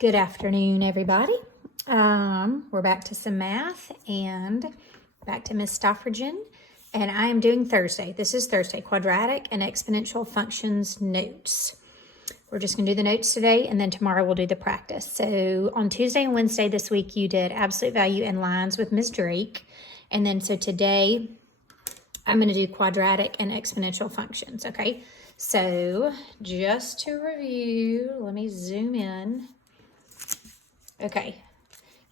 Good afternoon, everybody. We're back to some math and back to Miss Stoffridgen, and I am doing Thursday. This is Thursday, Quadratic and Exponential Functions Notes. We're just going to do the notes today, and then tomorrow we'll do the practice. So on Tuesday and Wednesday this week, you did absolute value and lines with Miss Drake, and then so today I'm going to do quadratic and exponential functions, okay? So just to review, let me zoom in. Okay,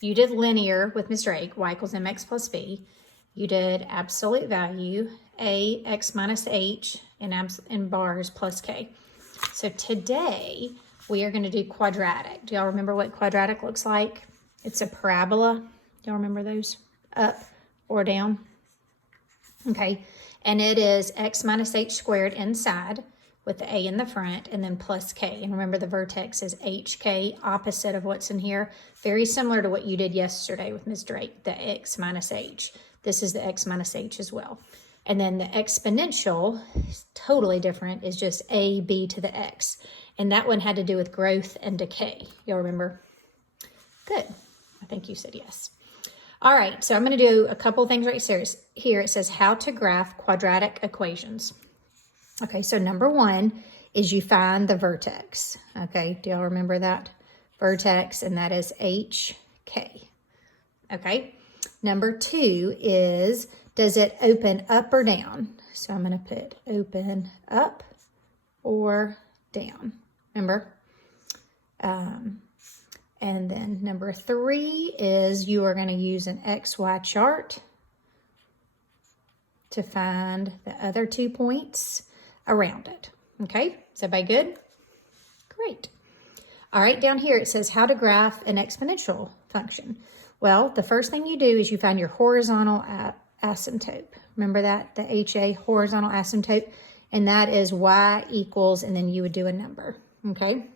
you did linear with Ms. Drake, y equals mx plus b. You did absolute value, a x minus h in bars plus k. So today we are going to do quadratic. Do y'all remember what quadratic looks like? It's a parabola. Y'all remember those? Up or down? Okay, and it is x minus h squared inside with the a in the front and then plus k. And remember the vertex is hk, opposite of what's in here. Very similar to what you did yesterday with Ms. Drake, the x minus h. This is the x minus h as well. And then the exponential is totally different, is just a b to the x. And that one had to do with growth and decay. Y'all remember? Good. I think you said yes. All right, so I'm going to do a couple things right here. It says how to graph quadratic equations. Okay, so number one is you find the vertex. Okay, do y'all remember that? Vertex, and that is HK. Okay, number two is, does it open up or down? So I'm going to put open up or down. Remember? And then number three is you are going to use an XY chart to find the other 2 points around it. Okay, is everybody good? Great. All right, down here it says how to graph an exponential function. Well, the first thing you do is you find your horizontal asymptote. Remember that, the HA, horizontal asymptote, and that is y equals, and then you would do a number, okay?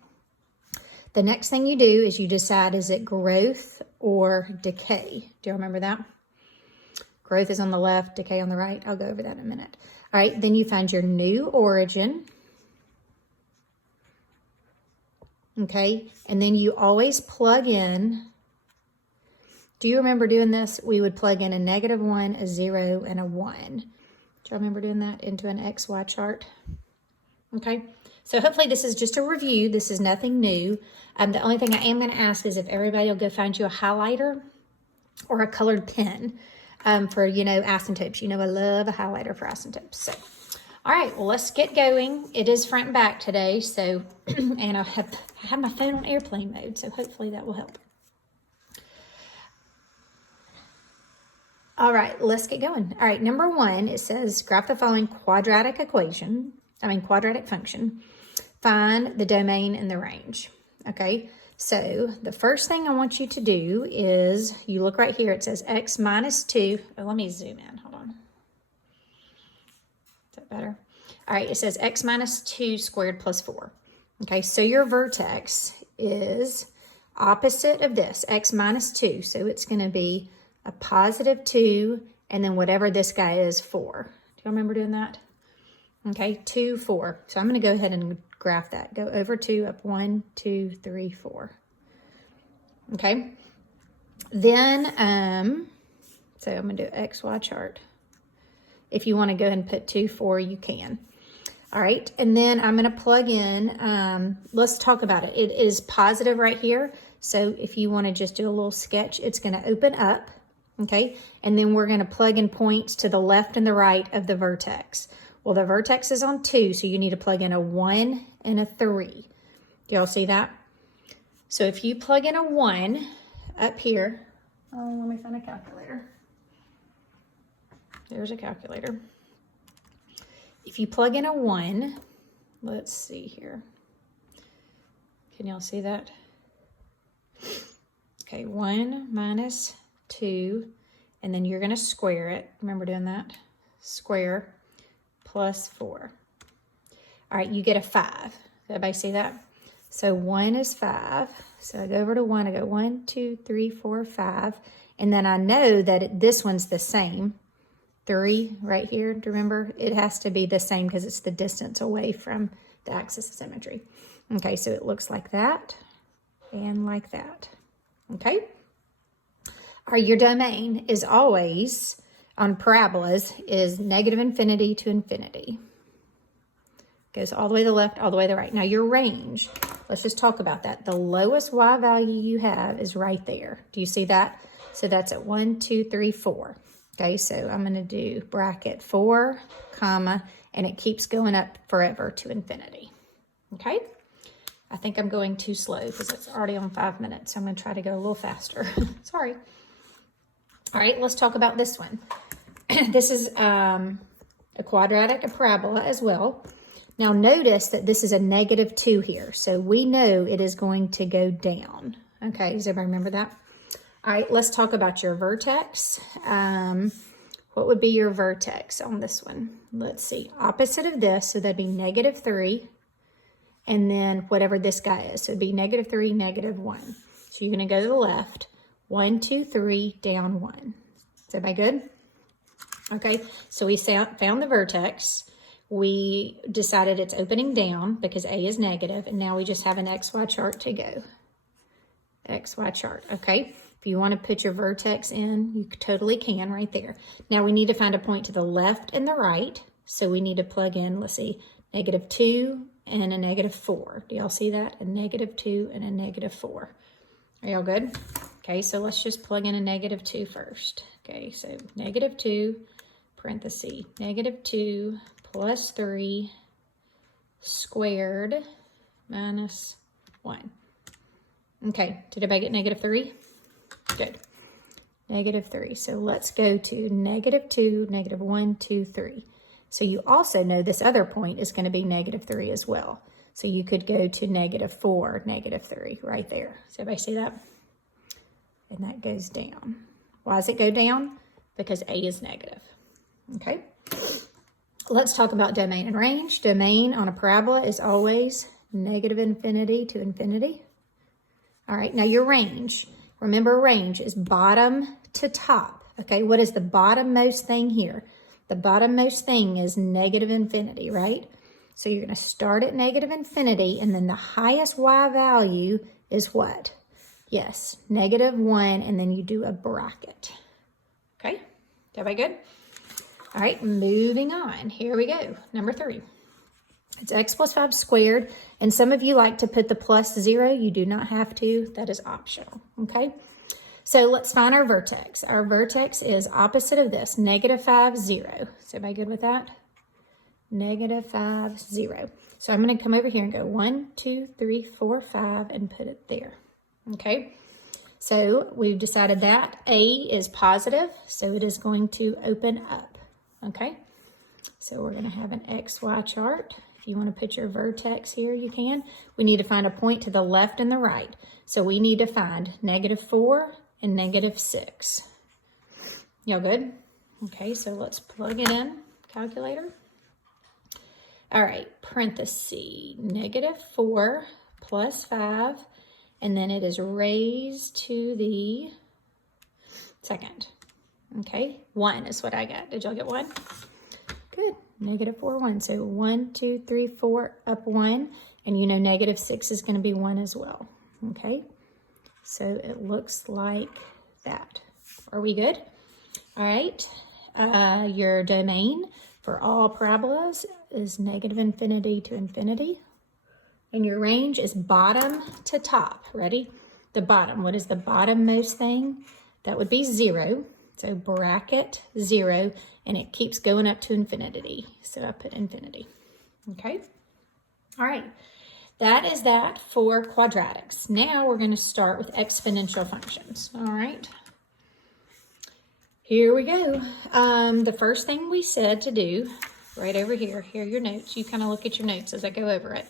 The next thing you do is you decide, is it growth or decay? Do you remember that? Growth is on the left, decay on the right. I'll go over that in a minute. All right, then you find your new origin. Okay, and then you always plug in. Do you remember doing this? We would plug in a -1, a 0, and a 1. Do y'all remember doing that into an XY chart? Okay, so hopefully this is just a review. This is nothing new. The only thing I am going to ask is if everybody will go find you a highlighter or a colored pen for, asymptotes. I love a highlighter for asymptotes. So, all right, well, let's get going. It is front and back today, so, and I have my phone on airplane mode, so hopefully that will help. All right, let's get going. All right, number one, it says graph the following quadratic function. Find the domain and the range. Okay, so the first thing I want you to do is you look right here. It says x minus 2. Oh, let me zoom in. Hold on. Is that better? All right, it says x minus 2 squared plus 4. Okay, so your vertex is opposite of this, x minus 2. So it's going to be a positive 2, and then whatever this guy is, 4. Do you remember doing that? Okay, 2, 4. So I'm going to go ahead and graph that. Go over 2, up 1, 2, 3, 4. Okay. Then, so I'm going to do an XY chart. If you want to go ahead and put 2, 4, you can. All right, and then I'm going to plug in, let's talk about it. It is positive right here. So if you want to just do a little sketch, it's going to open up. Okay, and then we're going to plug in points to the left and the right of the vertex. Well, the vertex is on 2, so you need to plug in a 1 and a 3. Do y'all see that? So if you plug in a 1 up here, oh, let me find a calculator. There's a calculator. If you plug in a 1, let's see here. Can y'all see that? Okay, 1 minus 2, and then you're going to square it. Remember doing that? Square plus 4. All right, you get a 5. Everybody see that? So 1 is 5. So I go over to 1. I go 1, 2, 3, 4, 5. And then I know that this one's the same. 3 right here, do you remember? It has to be the same because it's the distance away from the axis of symmetry. Okay, so it looks like that. and like that. Okay? Your domain is always, on parabolas, is negative infinity to infinity. Goes all the way to the left, all the way to the right. Now your range, let's just talk about that. The lowest y value you have is right there. Do you see that? So that's at 1, 2, 3, 4. Okay, so I'm going to do bracket 4, comma, and it keeps going up forever to infinity. Okay? I think I'm going too slow because it's already on 5 minutes. So I'm going to try to go a little faster. Sorry. All right, let's talk about this one. This is a quadratic, a parabola as well. Now notice that this is a -2 here. So we know it is going to go down. Okay, does everybody remember that? All right, let's talk about your vertex. What would be your vertex on this one? Let's see. Opposite of this, so that'd be -3. And then whatever this guy is. So it'd be -3, -1. So you're going to go to the left. 1, 2, 3, down 1. Is everybody good? Okay, so we found the vertex. We decided it's opening down because A is negative, and now we just have an XY chart to go. XY chart, okay? If you want to put your vertex in, you totally can right there. Now we need to find a point to the left and the right, so we need to plug in, let's see, -2 and a -4. Do y'all see that? A -2 and a -4. Are y'all good? Okay, so let's just plug in a -2 first. Okay, so -2, parenthesis, -2 plus 3 squared minus 1. Okay, did everybody get -3? Good. -3. So let's go to -2, -1, 2, 3. So you also know this other point is going to be -3 as well. So you could go to -4, -3 right there. So everybody see that? And that goes down. Why does it go down? Because A is negative. Okay. Let's talk about domain and range. Domain on a parabola is always -infinity to infinity. All right, now your range. Remember, range is bottom to top. Okay, what is the bottommost thing here? The bottommost thing is -infinity, right? So you're going to start at -infinity, and then the highest y value is what? Yes, -1, and then you do a bracket. Okay, everybody good? All right, moving on. Here we go. Number 3. It's x plus 5 squared, and some of you like to put the +0. You do not have to. That is optional, okay? So let's find our vertex. Our vertex is opposite of this, -5, 0. Is everybody good with that? -5, 0. So I'm going to come over here and go 1, 2, 3, 4, 5, and put it there. Okay, so we've decided that A is positive, so it is going to open up. Okay, so we're going to have an XY chart. If you want to put your vertex here, you can. We need to find a point to the left and the right. So we need to find -4 and -6. Y'all good? Okay, so let's plug it in, calculator. All right, parenthesis, -4 plus 5, and then it is raised to the second. Okay, 1 is what I got. Did y'all get 1? Good, -4, 1. So 1, 2, 3, 4, up 1, and you know -6 is going to be 1 as well. Okay, so it looks like that. Are we good? All right, your domain for all parabolas is -infinity to infinity. And your range is bottom to top. Ready? The bottom. What is the bottommost thing? That would be 0. So bracket 0. And it keeps going up to infinity. So I put infinity. Okay? All right. That is that for quadratics. Now we're going to start with exponential functions. All right? Here we go. The first thing we said to do, right over here, here are your notes. You kind of look at your notes as I go over it.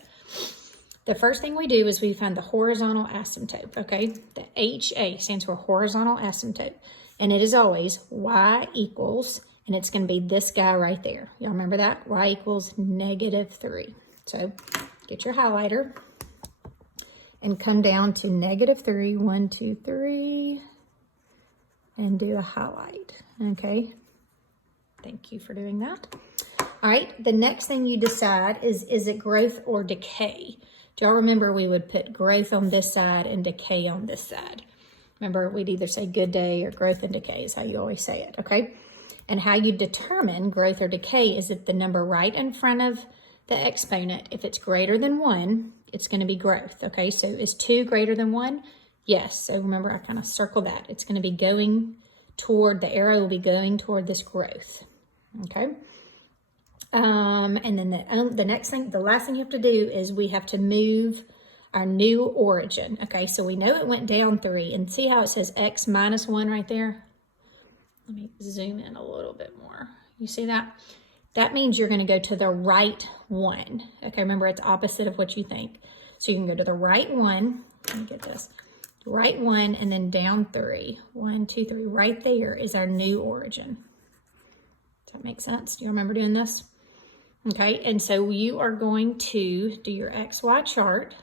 The first thing we do is we find the horizontal asymptote, okay? The HA stands for horizontal asymptote. And it is always y equals, and it's going to be this guy right there. Y'all remember that? Y equals -3. So get your highlighter and come down to -3, 1, 2, 3, and do a highlight, okay? Thank you for doing that. All right, the next thing you decide is it growth or decay? Do y'all remember we would put growth on this side and decay on this side? Remember, we'd either say good day or growth and decay is how you always say it, okay? And how you determine growth or decay is if the number right in front of the exponent, if it's greater than 1, it's going to be growth, okay? So is 2 greater than 1? Yes. So remember, I kind of circled that. It's going to be going toward, the arrow will be going toward this growth, okay? And then the next thing, the last thing you have to do is we have to move our new origin, okay? So we know it went down 3, and see how it says x minus 1 right there? Let me zoom in a little bit more. You see that? That means you're going to go to the right 1. Okay, remember it's opposite of what you think. So you can go to the right 1. Let me get this. Right 1 and then down 3. 1, 2, 3. Right there is our new origin. Does that make sense? Do you remember doing this? Okay, and so you are going to do your XY chart.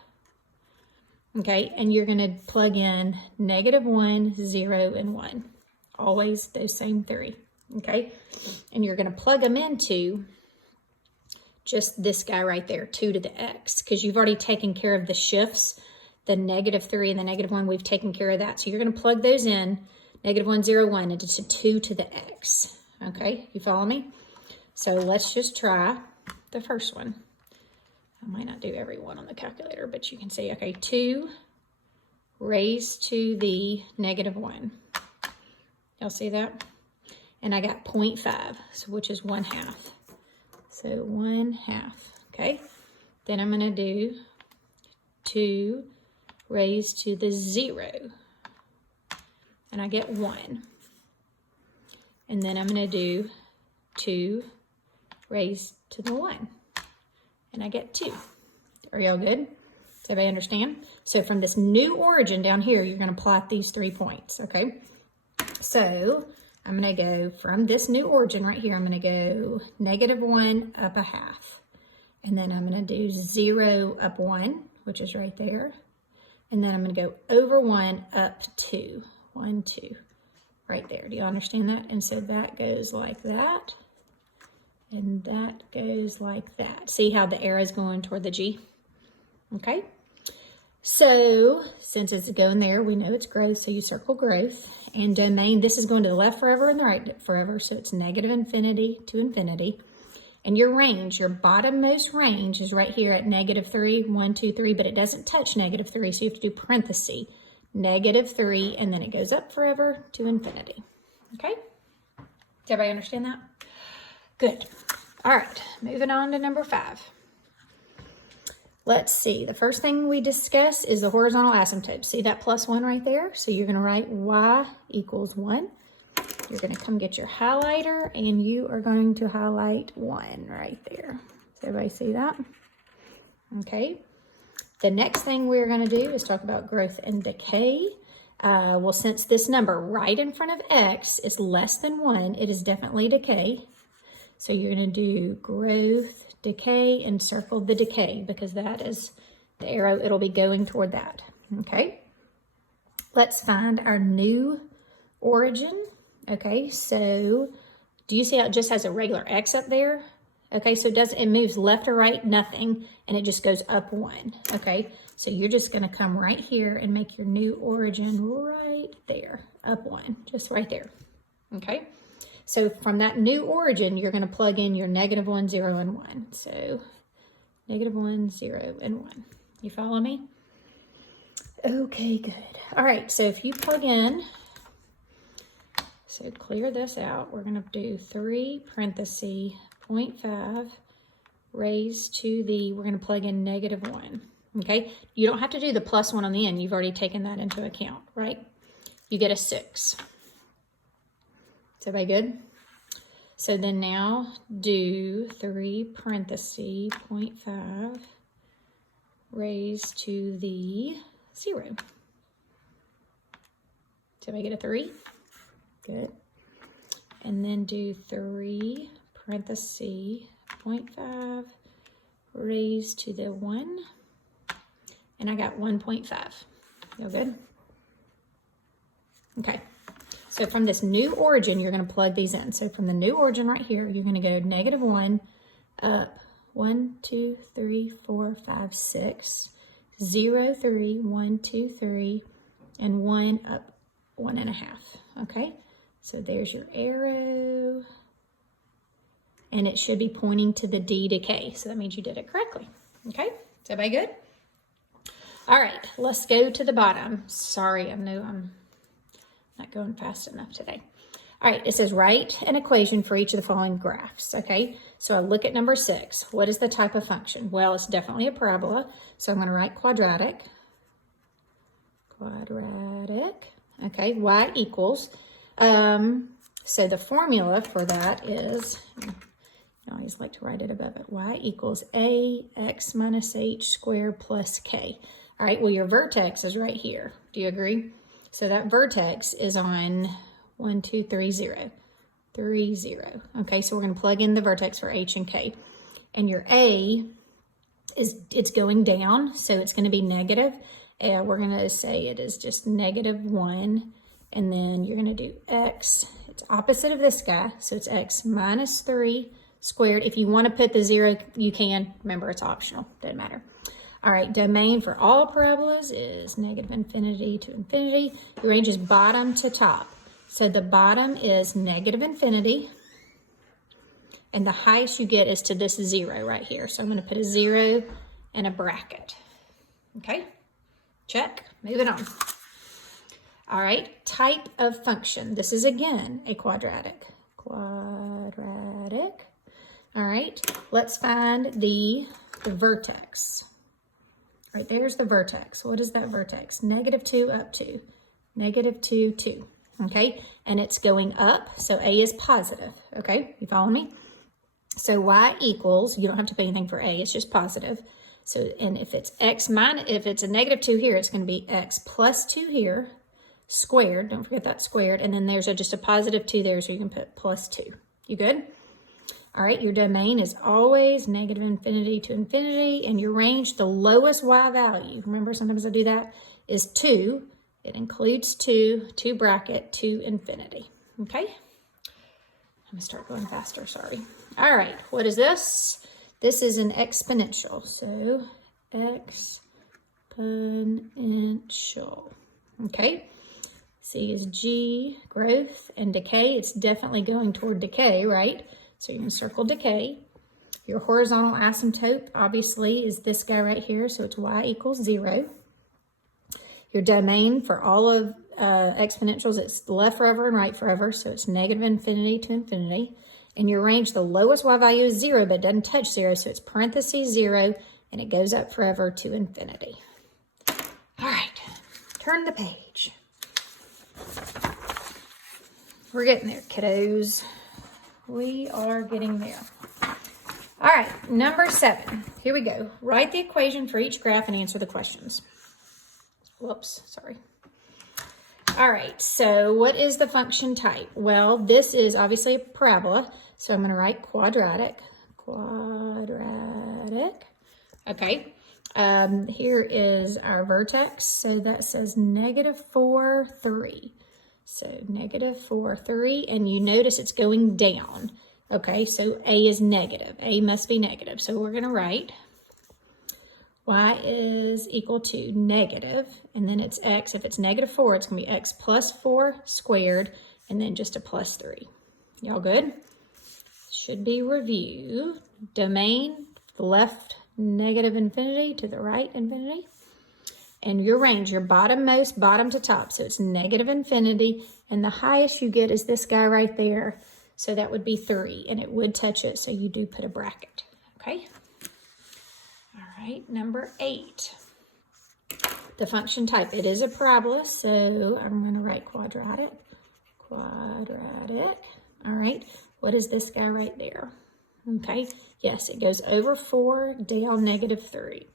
Okay, and you're going to plug in -1, 0, and 1. Always those same 3. Okay, and you're going to plug them into just this guy right there, 2 to the x, because you've already taken care of the shifts, the -3 and the -1, we've taken care of that. So you're going to plug those in, -1, 0, 1, into 2 to the x. Okay, you follow me? So let's just try the first one. I might not do every one on the calculator, but you can see, okay, 2 raised to the -1. Y'all see that? And I got 0.5, so which is 1/2. So 1/2, okay? Then I'm gonna do 2 raised to the 0, and I get 1. And then I'm gonna do 2 raised to the 1, and I get 2. Are y'all good? Does everybody understand? So from this new origin down here, you're gonna plot these 3 points, okay? So I'm gonna go from this new origin right here, I'm gonna go -1 up 1/2. And then I'm gonna do 0 up 1, which is right there. And then I'm gonna go over 1 up 2, 1, 2, right there. Do you understand that? And so that goes like that. And that goes like that. See how the arrow is going toward the G? Okay. So since it's going there, we know it's growth, so you circle growth. And domain, this is going to the left forever and the right forever, so it's -infinity to infinity. And your range, your bottommost range is right here at -3, 1, 2, 3, but it doesn't touch -3, so you have to do parentheses, -3, and then it goes up forever to infinity. Okay? Does everybody understand that? Good. All right, moving on to number 5. Let's see, the first thing we discuss is the horizontal asymptote. See that +1 right there? So you're gonna write y equals 1. You're gonna come get your highlighter and you are going to highlight 1 right there. Does everybody see that? Okay. The next thing we're gonna do is talk about growth and decay. Well, since this number right in front of x is less than 1, it is definitely decay. So you're going to do growth, decay, and circle the decay because that is the arrow. It'll be going toward that. Okay. Let's find our new origin. Okay. So do you see how it just has a regular X up there? Okay. So it moves left or right, nothing, and it just goes up 1. Okay. So you're just going to come right here and make your new origin right there, up 1, just right there. Okay. So from that new origin, you're going to plug in your -1, 0, and 1. So -1, 0, and 1. You follow me? Okay, good. All right, so if you plug in, so clear this out. We're going to do 3 parentheses 0.5 raised to the, we're going to plug in -1. Okay, you don't have to do the +1 on the end. You've already taken that into account, right? You get a 6. Is everybody good? So then now do 3 parentheses 0.5 raised to the 0. Did everybody get a 3? Good. And then do 3 parentheses 0.5 raised to the 1. And I got 1.5. Y'all good? Okay. So from this new origin, you're going to plug these in. So from the new origin right here, you're going to go -1 up 1, 2, 3, 4, 5, 6. 0, 3, 1, 2, 3, and 1 up 1.5. Okay, so there's your arrow. And it should be pointing to the D to K. So that means you did it correctly. Okay, is everybody good? All right, let's go to the bottom. Sorry, I know I'm not going fast enough today. All right, it says write an equation for each of the following graphs, okay? So I look at number 6. What is the type of function? Well, it's definitely a parabola, so I'm going to write quadratic. Quadratic, okay, y equals. So the formula for that is, I always like to write it above it, y equals ax minus h squared plus k. All right, well, your vertex is right here. Do you agree? So that vertex is on 1, 2, 3, 0. 3, 0. Okay, so we're going to plug in the vertex for h and k. And your a it's going down, so it's going to be negative. We're going to say it is just -1. And then you're going to do x. It's opposite of this guy, so it's x minus 3 squared. If you want to put the 0, you can. Remember, it's optional. Doesn't matter. All right, domain for all parabolas is -infinity to infinity. The range is bottom to top. So the bottom is -infinity. And the highest you get is to this 0 right here. So I'm going to put a 0 and a bracket. Okay, check. Moving on. All right, type of function. This is, again, a quadratic. Quadratic. All right, let's find the vertex. All right, there's the vertex. What is that vertex? -2 up 2. -2, 2. Okay, and it's going up, so A is positive. Okay, you follow me? So y equals, you don't have to pay anything for A, it's just positive. So, and if it's x minus, if it's a -2 here, it's going to be x plus 2 here, squared, don't forget that squared, and then there's just a positive 2 there, so you can put plus 2. You good? All right, your domain is always -infinity to infinity, and your range, the lowest y value, remember sometimes I do that, is 2. It includes 2 bracket, to infinity. Okay? I'm going to start going faster, sorry. All right, what is this? This is an exponential, so exponential. Okay? C is G, growth, and decay. It's definitely going toward decay, right? So you can circle decay. Your horizontal asymptote, obviously, is this guy right here, so it's y equals 0. Your domain for all of exponentials, it's left forever and right forever, so it's -infinity to infinity. And your range, the lowest y value is 0, but it doesn't touch 0, so it's parentheses 0, and it goes up forever to infinity. All right, turn the page. We're getting there, kiddos. We are getting there. All right, number 7. Here we go. Write the equation for each graph and answer the questions. Whoops, sorry. All right, so what is the function type? Well, this is obviously a parabola, so I'm going to write quadratic. Quadratic. Okay, here is our vertex, so that says -4, 3. So -4, 3, and you notice it's going down. Okay, so A is negative. A must be negative, so we're going to write y is equal to negative, and then it's x. If it's -4, it's going to be x plus 4 squared, and then just a plus 3. Y'all good? Should be review. Domain, the left -infinity to the right infinity. And your range, your bottommost, bottom to top, so it's -infinity, and the highest you get is this guy right there, so that would be 3, and it would touch it, so you do put a bracket, okay? All right, number 8. The function type, it is a parabola, so I'm going to write quadratic. Quadratic. All right, what is this guy right there? Okay, yes, it goes over 4, down -3.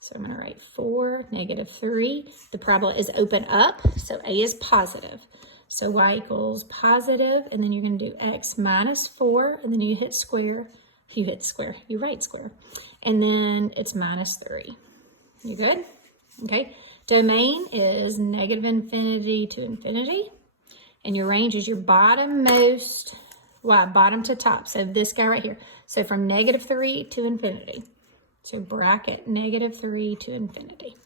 So I'm going to write 4, -3. The parabola is open up, so A is positive. So y equals positive, and then you're going to do x minus 4, and then you hit square. You hit square. You write square. And then it's -3. You good? Okay. Domain is -infinity to infinity. And your range is your bottommost, bottom to top. So this guy right here. So from -3 to infinity. So bracket -3 to infinity.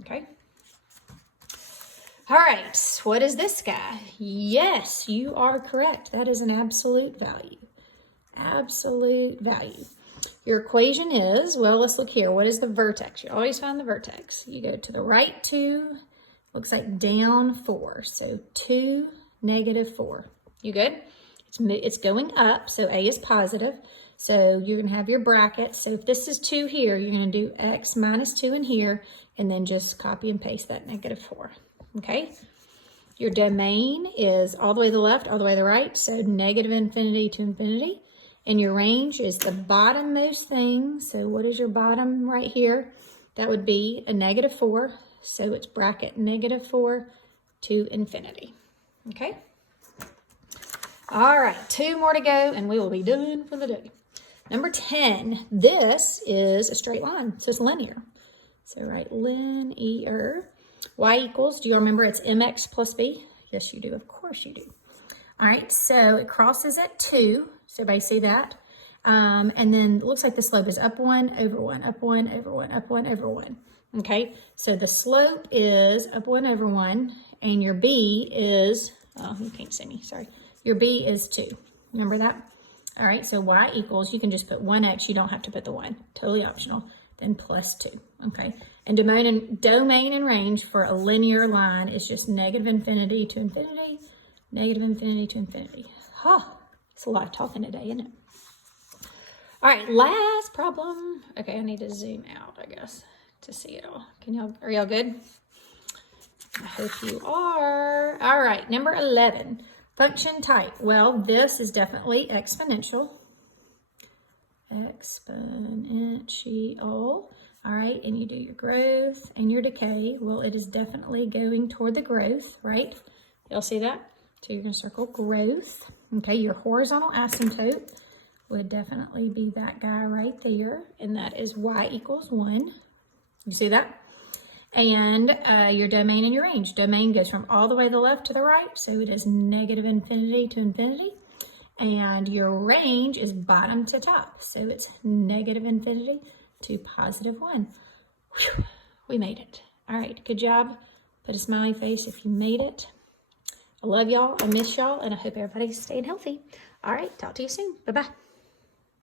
Okay. All right, what is this guy? Yes, you are correct. That is an absolute value. Absolute value. Your equation is, well, let's look here. What is the vertex? You always find the vertex. You go to the right 2, looks like down 4. So 2, -4. You good? It's going up, so A is positive. So you're going to have your bracket. So if this is 2 here, you're going to do x minus 2 in here, and then just copy and paste that -4. Okay? Your domain is all the way to the left, all the way to the right, so -infinity to infinity. And your range is the bottommost thing. So what is your bottom right here? That would be a -4. So it's bracket -4 to infinity. Okay? All right, 2 more to go, and we will be done for the day. Number 10, this is a straight line, so it's linear. So write linear. Y equals, do you remember it's mx plus b? Yes, you do. Of course you do. All right, so it crosses at 2. So everybody see that? And then it looks like the slope is up 1 over 1, up 1 over 1, up 1 over 1. Okay, so the slope is up 1 over 1, and your b is, oh, you can't see me, sorry. Your b is 2. Remember that? All right, so y equals, you can just put 1x, you don't have to put the 1, totally optional, then plus 2, okay? And domain and range for a linear line is just -infinity to infinity, -infinity to infinity. Oh, it's a lot of talking today, isn't it? All right, last problem. Okay, I need to zoom out, I guess, to see it all. Are y'all good? I hope you are. All right, number 11. Function type. Well, this is definitely exponential. Exponential. All right, and you do your growth and your decay. Well, it is definitely going toward the growth, right? Y'all see that? So you're going to circle growth. Okay, your horizontal asymptote would definitely be that guy right there, and that is y equals 1. You see that? And your domain and your range. Domain goes from all the way to the left to the right, so it is -infinity to infinity. And your range is bottom to top, so it's -infinity to +1. Whew, we made it. All right, good job. Put a smiley face if you made it. I love y'all, I miss y'all, and I hope everybody's staying healthy. All right, talk to you soon. Bye-bye.